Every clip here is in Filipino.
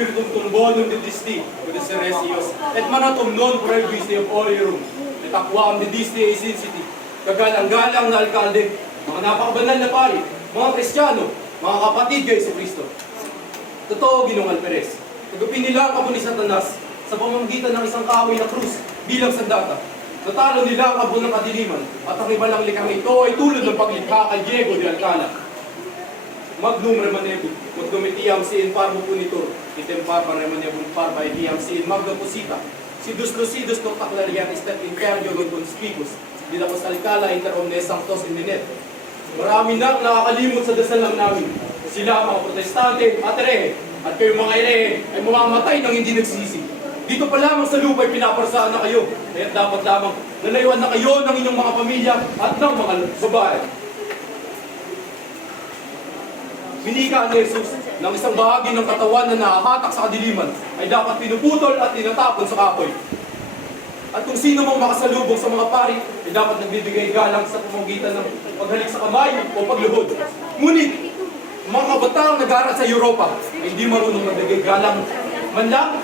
spiritum tumbonum didisti, with the seresios, et manatum non prohibisti of orierum, et aquam didisti esinciti, kagalang-galang na alkalde, mga napakabanal na pari, mga Kristiyano, mga kapatid kay Kristo. Totoo, Ginong Alperes, nagpinila ka po ni Satanas sa pamamagitan ng isang kahoy na krus bilang sandata. Natalo nila ang kabon ng kadiliman at ang ibalang likhang ito ay tulad ng paglikha kay Diego de Alcala. Magnum remanebum, magnum etiam siin parvo punitor, item parva remanebum parva etiam siin magna posita, sidus lucidus noctaclarian istat imperio non conspicus, dilapos Alcala inter omnes sanctos in minet. Marami na nakakalimot sa dasal lang namin. Sila mga protestante at erehe, at kayo mga erehe ay mamamatay nang hindi nagsisi. Dito pa lamang sa lupa ay pinaparsahan na kayo, kaya dapat lamang nalayuan na kayo ng inyong mga pamilya at ng mga babae. Minika ni Jesus ng isang bahagi ng katawan na nahahatak sa kadiliman ay dapat pinuputol at tinatapon sa kahoy. At kung sino mang makasalubong sa mga pari ay dapat nagbibigay galang sa pamamagitan ng paghalik sa kamay o pagluhod. Ngunit, mga kabataang nag-aaral sa Europa ay hindi marunong magbigay galang man lang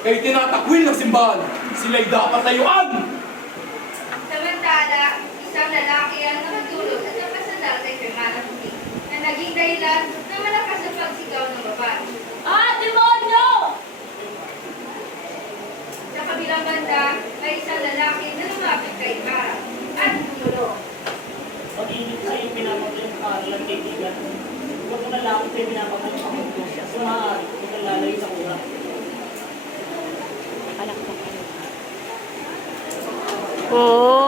kayo tinatakwil ng simbahan, sila'y dapat layuan! Samantala, isang lalaki ang nakatulog at napasandal kay Hermana Puti na naging dahilan na malakas ang pagsigaw ng babae. Ah, demonyo! Sa kabilang banda, may isang lalaki na lumapit kay Mara at tumulong. Pag-init sa iyong pinapagayang kaaralan, kaibigan. Huwag mo na lang kayo pinapagayang pamugtong siya. Sa maaari, huwag kang lalayo sa kurang. Oo.